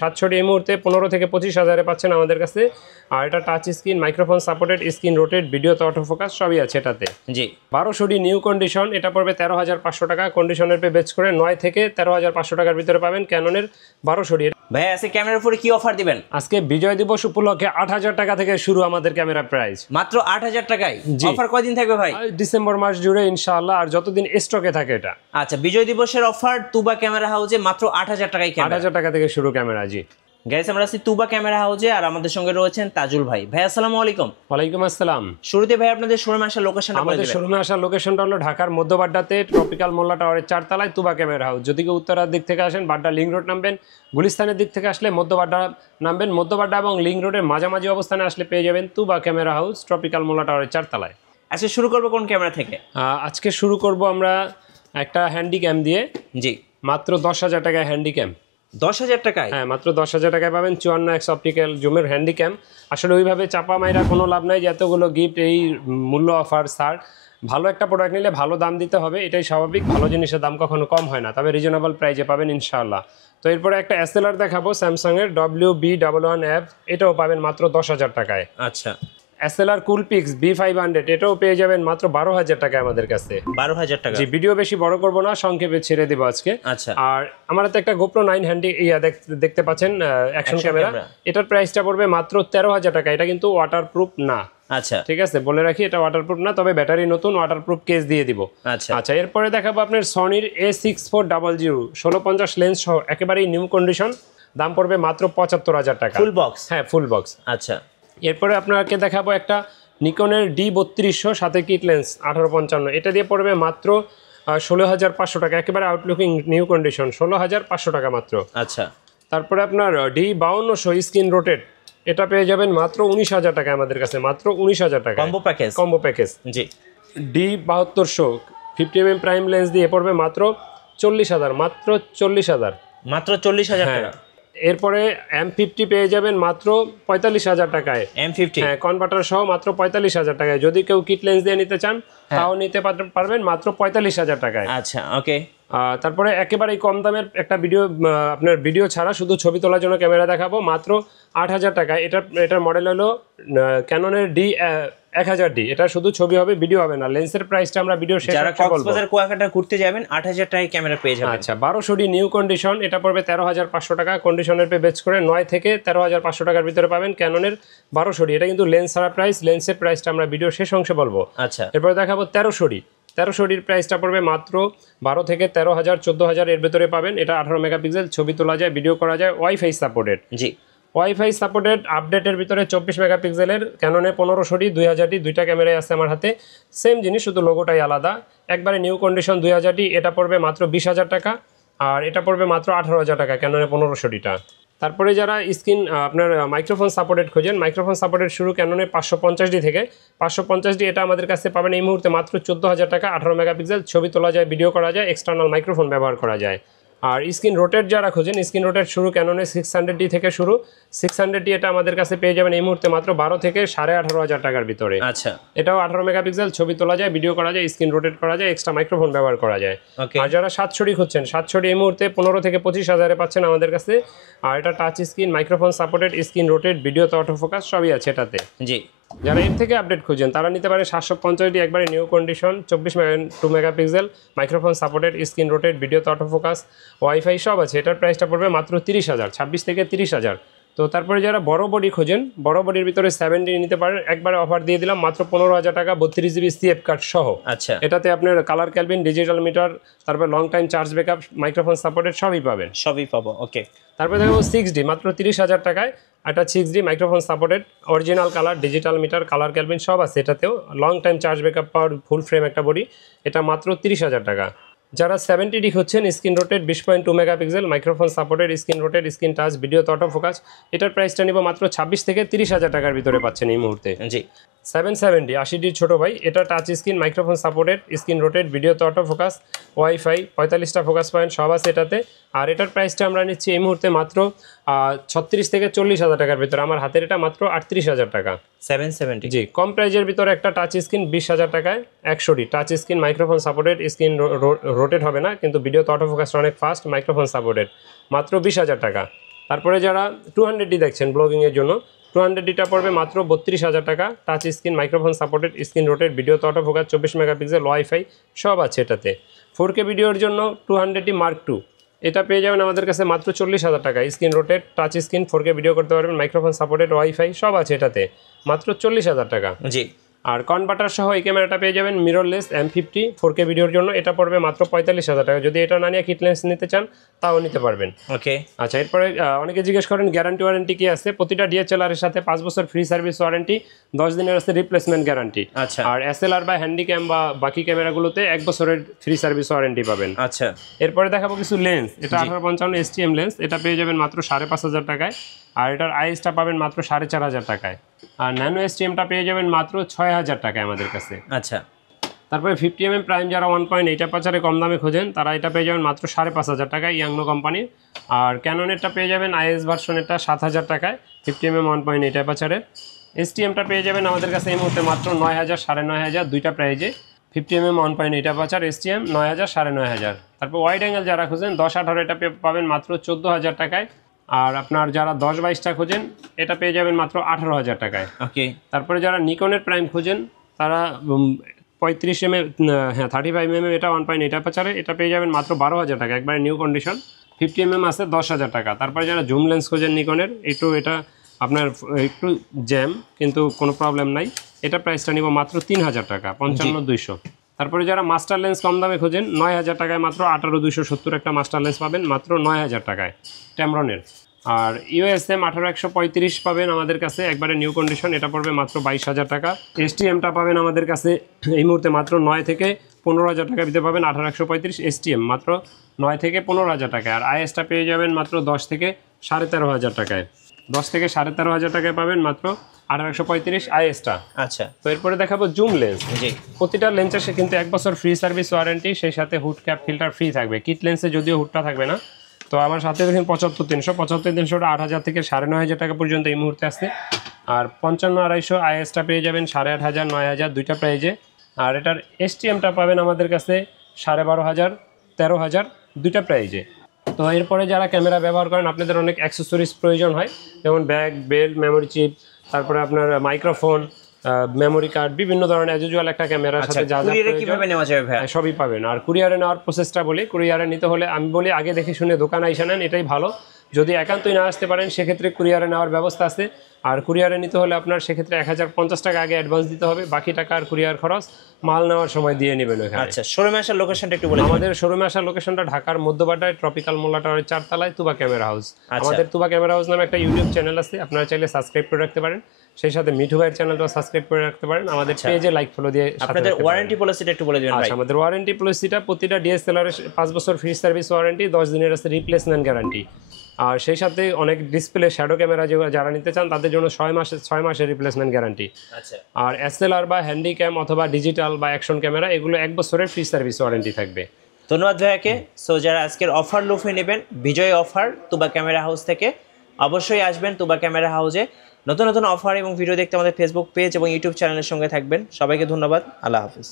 700 এই মুহূর্তে 15 থেকে 25,000 পাচ্ছেন আমাদের কাছে। আর এটা touch screen, microphone supported, screen rotate, video তো অটো ফোকাস সবই আছে এটাতে। জি 1200 নিউ কন্ডিশন, এটা পড়বে 13,500 টাকা। কন্ডিশনের পে বেচ করে 9 থেকে 13,500 টাকার ভিতরে পাবেন ক্যাননের 1200। ভাই আজকে ক্যামেরার উপরে কি অফার দিবেন? আজকে বিজয় দিবস উপলক্ষে 8,000 টাকা থেকে শুরু আমাদের ক্যামেরা প্রাইস, মাত্র 8,000 টাকায়। অফার কয়দিন থাকবে ভাই? ডিসেম্বর মাস জুড়ে ইনশাআল্লাহ, আর যতদিন স্টকে থাকে এটা। আচ্ছা, বিজয় দিবসের অফার তুবা ক্যামেরা হাউসে মাত্র 8,000 টাকায় ক্যামেরা। 8,000 টাকা থেকে শুরু ক্যামেরা। জি গাইস, আমরা আছি তুবা ক্যামেরা হাউসে, আর আমাদের সঙ্গে রয়েছেন তাজুল ভাই। ভাই আসসালামু আলাইকুম। ওয়ালাইকুম আসসালাম। শুরুতে ভাই আপনাদের শোরুমে আসার লোকেশনটা বলে আমাদের দিবেন। শোরুমে আসার লোকেশনটা হলো ঢাকার মধ্যবাড্ডাতে ট্রপিক্যাল মোল্লা টাওয়ারের 4 তলায় তুবা ক্যামেরা হাউস। যদি কেউ উত্তরার দিক থেকে আসেন, বাড্ডা লিংক রোড নামবেন। গুলিস্তানের দিক থেকে আসলে মধ্যবাড্ডা নামবেন। মধ্যবাড্ডা এবং লিংক রোডের মাঝামাঝি অবস্থানে আসলে পেয়ে যাবেন তুবা ক্যামেরা হাউস, ট্রপিক্যাল মোল্লা টাওয়ারের 4 তলায়। আজকে শুরু করবো কোন ক্যামেরা থেকে? আজকে শুরু করব আমরা একটা হ্যান্ডি ক্যাম দিয়ে। জি মাত্র 10,000 টাকায় হ্যান্ডি ক্যাম। 10,000 টাকায়? হ্যাঁ, মাত্র 10,000 টাকায় পাবেন 54x অপটিক্যাল জুমের হ্যান্ডি ক্যাম। আসলে ওইভাবে চাপা মাইরা কোনো লাভ নাই যে এতগুলো গিফট, এই মূল্য অফার ছাড়। ভালো একটা প্রোডাক্ট নিলে ভালো দাম দিতে হবে, এটাই স্বাভাবিক। ভালো জিনিসের দাম কখনো কম হয় না, তবে রিজনেবল প্রাইসে পাবেন ইনশাআল্লাহ। তো এরপরে একটা SLR দেখাবো স্যামসাংয়ের WB11F, এটাও পাবেন মাত্র 10,000 টাকায়। আচ্ছা, SLR কুলপিক্স B500, এটাও পেয়ে যাবেন মাত্র 12,000 টাকায় আমাদের কাছে। 12,000 টাকা? জি, ভিডিও বেশি বড় করবো না, সংক্ষেপে ছেড়ে দেবো আজকে। আচ্ছা, আর আমার হাতে একটা GoPro 9 হ্যান্ডি দেখতে পাচ্ছেন, অ্যাকশন ক্যামেরা। এটার প্রাইসটা পড়বে মাত্র 13,000 টাকা। এটা কিন্তু ওয়াটারপ্রুফ না। আচ্ছা ঠিক আছে, বলে রাখি, এটা ওয়াটারপ্রুফ না, তবে ব্যাটারি নতুন, ওয়াটারপ্রুফ কেস দিয়ে দিব। আচ্ছা আচ্ছা, এরপরে দেখাবো আপনার সনির A6400 1650 লেন্স সহ একেবারেই নিউ কন্ডিশন। দাম পড়বে মাত্র 75,000 টাকা। Full box? হ্যাঁ, ফুল বক্স। আচ্ছা, এরপরে আপনাকে দেখাবো একটা নিকনের D3200 সাথে কিট লেন্স 1850, এটা দিয়ে পড়বে মাত্র 16,500 টাকা। একেবারে আউটলুকিং নিউ কন্ডিশন, 16,500 টাকা মাত্র। আচ্ছা, তারপরে আপনার D5200 স্ক্রিন রোটেট, এটা পেয়ে যাবেন মাত্র 19,000 টাকা আমাদের কাছে, মাত্র 19,000 টাকা। Combo package? Combo package. জি। D7200 50mm প্রাইম লেন্স দিয়ে পড়বে মাত্র 40,000, মাত্র 40,000। মাত্র 40,000 টাকা? এরপরে M50 পেয়ে যাবেন মাত্র 45,000 টাকায়। M50? হ্যাঁ, কনভার্টার সহ মাত্র 45,000 টাকায়। যদি কেউ কিট লেন্স দিয়ে নিতে চান তাও নিতে পারবেন মাত্র 45,000 টাকায়। আচ্ছা, ওকে। তারপরে একেবারেই কম দামের একটা আপনার ভিডিও ছাড়া শুধু ছবি তোলার জন্য ক্যামেরা দেখাবো, মাত্র 8,000 টাকায়। এটার মডেল হলো ক্যাননের D1000D। এটা শুধু ছবি হবে, ভিডিও হবে না। লেন্সের প্রাইসটা আমরা ভিডিও শেষে যারা বলবো। কক্সবাজার কুয়াকাটা ঘুরতে যাবেন 8,000 টাকায় ক্যামেরা পেয়ে যাবেন। আচ্ছা, 1200D নিউ কন্ডিশন, এটা পড়বে 13,500 টাকা। কন্ডিশনের পে বেচ করে 9 থেকে 13,500 টাকার ভিতরে পাবেন ক্যাননের 1200D। এটা কিন্তু লেন্স ছাড়া প্রাইস, লেন্সের প্রাইসটা আমরা ভিডিও শেষ অংশে বলবো। আচ্ছা, এরপরে দেখাবো 1300Dর প্রাইসটা পড়বে মাত্র 12 থেকে 13,000 14,000 এর ভিতরে পাবেন। এটা 18 মেগাপিক্সেল, ছবি তোলা যায়, ভিডিও করা যায়, ওয়াইফাই সাপোর্টেড। জি, ওয়াইফাই সাপোর্টেড, আপডেটের ভিতরে 24 মেগাপিক্সেলের ক্যাননে 1500D 2000D, দুইটা ক্যামেরাই আছে আমার হাতে। সেম জিনিস, শুধু লোগোটাই আলাদা। একবারে নিউ কন্ডিশন 2000D, এটা পড়বে মাত্র 20,000 টাকা। আর এটা পড়বে মাত্র 18,000 টাকা ক্যাননে 1500Dটা। তারপরে যারা স্ক্রিন আপনার মাইক্রোফোন সাপোর্টেড খোঁজেন, মাইক্রোফোন সাপোর্টেড শুরু ক্যাননে 550D থেকে। 550D এটা আমাদের কাছে পাবেন এই মুহূর্তে মাত্র 14,000 টাকা। 18 মেগাপিক্সেল, ছবি তোলা যায়, ভিডিও করা যায়, এক্সটার্নাল মাইক্রোফোন ব্যবহার করা যায়। আর স্ক্রিন রোটেট যারা খোঁজেন, স্ক্রিন রোটেট শুরু ক্যাননে 600D থেকে শুরু। 600D এটা আমাদের কাছে পেয়ে যাবেন এই মুহূর্তে মাত্র 12 থেকে 18,500 টাকার ভিতরে। আচ্ছা, এটাও 18 মেগাপিক্সেল, ছবি তোলা যায়, ভিডিও করা যায়, স্ক্রিন রোটেট করা যায়, এক্সট্রা মাইক্রোফোন ব্যবহার করা যায়। আর যারা 700D খুঁজছেন, 700D এই মুহূর্তে 15 থেকে 25,000 পাচ্ছেন আমাদের কাছে। আর এটা touch screen, microphone supported, screen rotate, video তো অটো ফোকাস সবই আছে এটাতে। জি। যারা এর থেকে আপডেট খুঁজেন তারা নিতে পারে 750D, একবারে new condition, 2 megapixel, microphone supported, screen rotate, video তো অটো ফোকাস, ওয়াইফাই সব আছে। এটার প্রাইসটা পড়বে মাত্র 30,000, 26 থেকে 30,000। তো তারপরে যারা বড় বডি খোঁজেন, বড় বডির ভিতরে 7D নিতে পারেন। একবারে অফার দিয়ে দিলাম মাত্র 15,000 টাকা, 32GB CF কার্ড সহ। আচ্ছা, এটাতে আপনার কালার ক্যালভিন, ডিজিটাল মিটার, তারপর long time charge backup, microphone supported সবই পাবেন। সবই পাবো, ওকে। তারপরে দেখো 6D মাত্র 30,000 টাকায়। এটা 6D microphone supported, original colour, digital meter, colour kelvin সব আছে এটাতেও। Long time charge backup power, full frame একটা বডি, এটা মাত্র 30,000 টাকা। যারা 70D হচ্ছেন, screen rotate, 20.2 megapixel, microphone supported, screen rotate, screen touch, video তো অটো ফোকাস, এটার প্রাইসটা নিব মাত্র 26 থেকে 30,000 টাকার ভিতরে পাচ্ছেন এই মুহূর্তে। জি। 770 80D ছোট ভাই, এটা touch screen, microphone supported, screen rotate, video তো অটো ফোকাস, ওয়াইফাই, 45টা ফোকাস পয়েন্ট সব আছে এটাতে। আর এটার প্রাইসটা আমরা নিচ্ছি এই মুহূর্তে মাত্র 36 থেকে 40,000 টাকার ভিতরে। আমার হাতের এটা মাত্র 38,000 টাকা। 770? জি, কম প্রাইজের ভিতরে একটা টাচ স্ক্রিন 20,000 টাকায় 100D touch screen, microphone supported, screen rotate হবে না কিন্তু ভিডিও তো অটো ফোকাসটা অনেক ফাস্ট, মাইক্রোফোন সাপোর্টেড, মাত্র 20,000 টাকা। তারপরে যারা 200D দেখছেন ব্লগিংয়ের জন্য, 200Dটা পড়বে মাত্র 32,000 টাকা। Touch screen, microphone supported, screen rotate, video তো অটোফোকাস, 24 মেগাপিক্সেল, ওয়াইফাই সব আছে এটাতে। 4K ভিডিওর জন্য 200D Mark II, এটা পেয়ে যাবেন আমাদের কাছে মাত্র 40,000 টাকা। Screen rotate, touch screen, 4K video করতে পারবেন, মাইক্রোফোন সাপোর্টেড, ওয়াইফাই সব আছে এটাতে, মাত্র 40,000 টাকা। জি। আর কনভার্টার সহ এই ক্যামেরাটা পেয়ে যাবেন মিররলেস M50 4K ভিডিওর জন্য, এটা পড়বে মাত্র 45,000 টাকা। যদি এটা না নিয়ে কিট লেন্স নিতে চান তাও নিতে পারবেন। ওকে। আচ্ছা, এরপরে অনেকে জিজ্ঞেস করেন গ্যারান্টি ওয়ারেন্টি কি আছে। প্রতিটা DSLR এর সাথে 5 বছর ফ্রি সার্ভিস ওয়ারেন্টি, 10 দিনের আছে রিপ্লেসমেন্ট গ্যারান্টি। আচ্ছা। আর SLR বা হ্যান্ডিক্যাম বা বাকি ক্যামেরাগুলোতে 1 বছরের ফ্রি সার্ভিস ওয়ারেন্টি পাবেন। আচ্ছা। এরপরে দেখাবো কিছু লেন্স। এটা 1855 STM লেন্স, এটা পেয়ে যাবেন মাত্র 5,500 টাকায়। আর এটার আইএসটা পাবেন মাত্র 4,500 টাকায়। আর ন্যানো STMটা পেয়ে যাবেন মাত্র 6,000 টাকায় আমাদের কাছে। আচ্ছা। তারপরে 50mm প্রাইম যারা 1.8 অ্যাপারচারে কম দামে খোঁজেন তারা এটা পেয়ে যাবেন মাত্র 5,500 টাকায়, ইয়াংনো কোম্পানির। আর ক্যাননেরটা পেয়ে যাবেন IS ভার্সনেরটা 7,000 টাকায় 50mm 1.8 অ্যাপারচারের। STMটা পেয়ে যাবেন আমাদের কাছে এই মুহূর্তে মাত্র 9,000 9,500 দুইটা প্রাইজে। 50mm 1.8 aperture STM 9,000 9,500। তারপর ওয়াইড অ্যাঙ্গেল যারা খোঁজেন 10-18 এটা পাবেন মাত্র 14,000 টাকায়। আর আপনার যারা 10-22টা খোঁজেন এটা পেয়ে যাবেন মাত্র 18,000 টাকায়। ওকে। তারপরে যারা নিকনের প্রাইম খোঁজেন তারা 35mm 35mm এটা 1.8 অ্যাপারচারে, এটা পেয়ে যাবেন মাত্র 12,000 টাকা, একবারে নিউ কন্ডিশন। 50mm আছে 10,000 টাকা। তারপরে যারা জুম লেন্স খোঁজেন নিকনের, এটা আপনার একটু জ্যাম কিন্তু কোনো প্রবলেম নাই, এটা প্রাইসটা নিব মাত্র 3,000 টাকা, 55,200। তারপরে যারা মাস্টার লেন্স কম দামে খোঁজেন 9,000 টাকায় মাত্র 18,270 একটা মাস্টার লেন্স পাবেন মাত্র 9,000 টাকায় ট্যামরনের। আর USM 18135 পাবেন আমাদের কাছে, একবারে নিউ কন্ডিশন, এটা পড়বে মাত্র 22,000 টাকা। STMটা পাবেন আমাদের কাছে এই মুহূর্তে মাত্র 9 থেকে 15,000 টাকা দিতে পাবেন। 18135 STM মাত্র 9 থেকে 15,000 টাকায়। আর ISটা পেয়ে যাবেন মাত্র 10 থেকে 13,500 টাকায়। 10 থেকে 13,500 টাকায় পাবেন মাত্র 18135 ISটা। আচ্ছা। তো এরপরে দেখাবো জুম লেন্স। জি। প্রতিটা লেন্সের সে কিন্তু 1 বছর ফ্রি সার্ভিস ওয়ারেন্টি, সেই সাথে হুড ক্যাপ ফিল্টার ফ্রি থাকবে। কিট লেন্সে যদিও হুডটা থাকবে না। তো আমার সাথে দেখেন 75,300টা 8,000 থেকে 9,500 টাকা পর্যন্ত এই মুহূর্তে আসছে। আর 55,250 ISটা পেয়ে যাবেন 8,500 9,000 দুইটা প্রাইজে। আর এটার STMটা পাবেন আমাদের কাছে 12,500 13,000 দুইটা প্রাইজে। তো এরপরে যারা ক্যামেরা ব্যবহার করেন আপনাদের অনেক অ্যাক্সেসরিজ প্রয়োজন হয়, যেমন ব্যাগ, বেল্ট, মেমোরি চিপ, তারপরে আপনার মাইক্রোফোন, মেমোরি কার্ড, বিভিন্ন ধরনের অ্যাজ ইউজুয়াল একটা ক্যামেরার সাথে যা যা কুরিয়ারে প্রয়োজন কিভাবে নেওয়া যাবে ভাই? সবই পাবেন। আর কুরিয়ারে নেওয়ার প্রসেসটা বলি, কুরিয়ারে নিতে হলে আমি বলি আগে দেখে শুনে দোকানে এসে নেন, এটাই ভালো। যদি একান্তই না আসতে পারেন সেক্ষেত্রে কুরিয়ারে নেওয়ার ব্যবস্থা আছে। আর কুরিয়ারে নিতে হলে আপনার সেক্ষেত্রে 1,050 টাকা আগে অ্যাডভান্স দিতে হবে, বাকি টাকা আর কুরিয়ার খরচ মাল নেওয়ার সময় দিয়ে নেবেন ওখানে। আচ্ছা, শোরুমে আসার লোকেশনটা একটু বলে দিন। আমাদের শোরুমে আসার লোকেশনটা ঢাকার মধ্যবাড্ডায় ট্রপিক্যাল মোল্লা টাওয়ারের 4 তলায় তুবা ক্যামেরা হাউস। আমাদের তুবা ক্যামেরা হাউস নামে একটা ইউটিউব চ্যানেল আছে, আপনারা চাইলে সাবস্ক্রাইব করে রাখতে পারেন। সেই সাথে মিঠু ভাইয়ের চ্যানেলটাও সাবস্ক্রাইব করে রাখতে পারেন। আমাদের পেজে লাইক ফলো দিয়ে আপনাদের ওয়ারেন্টি পলিসিটা একটু বলে দিবেন ভাই। আচ্ছা, আমাদের ওয়ারেন্টি পলিসিটা প্রতিটা DSLR এর 5 বছর ফ্রি সার্ভিস ওয়ারেন্টি, 10 দিনের আছে রিপ্লেসমেন্ট গ্যারান্টি। আর সেই সাথে অনেক ডিসপ্লে শ্যাডো ক্যামেরা যারা নিতে চান তাদের জন্য 6 মাসের রিপ্লেসমেন্ট গ্যারান্টি। আচ্ছা। আর SLR বা হ্যান্ডিক্যাম অথবা ডিজিটাল বা অ্যাকশন ক্যামেরা এগুলো 1 বছরের ফ্রি সার্ভিস ওয়ারেন্টি থাকবে। ধন্যবাদ ভাইয়াকে। সো যারা আজকের অফার লুফে নেবেন, বিজয় অফার তুবা ক্যামেরা হাউস থেকে, অবশ্যই আসবেন তুবা ক্যামেরা হাউসে। নতুন নতুন অফার এবং ভিডিও দেখতে আমাদের ফেসবুক পেজ এবং ইউটিউব চ্যানেলের সঙ্গে থাকবেন। সবাইকে ধন্যবাদ। আল্লাহ হাফিজ।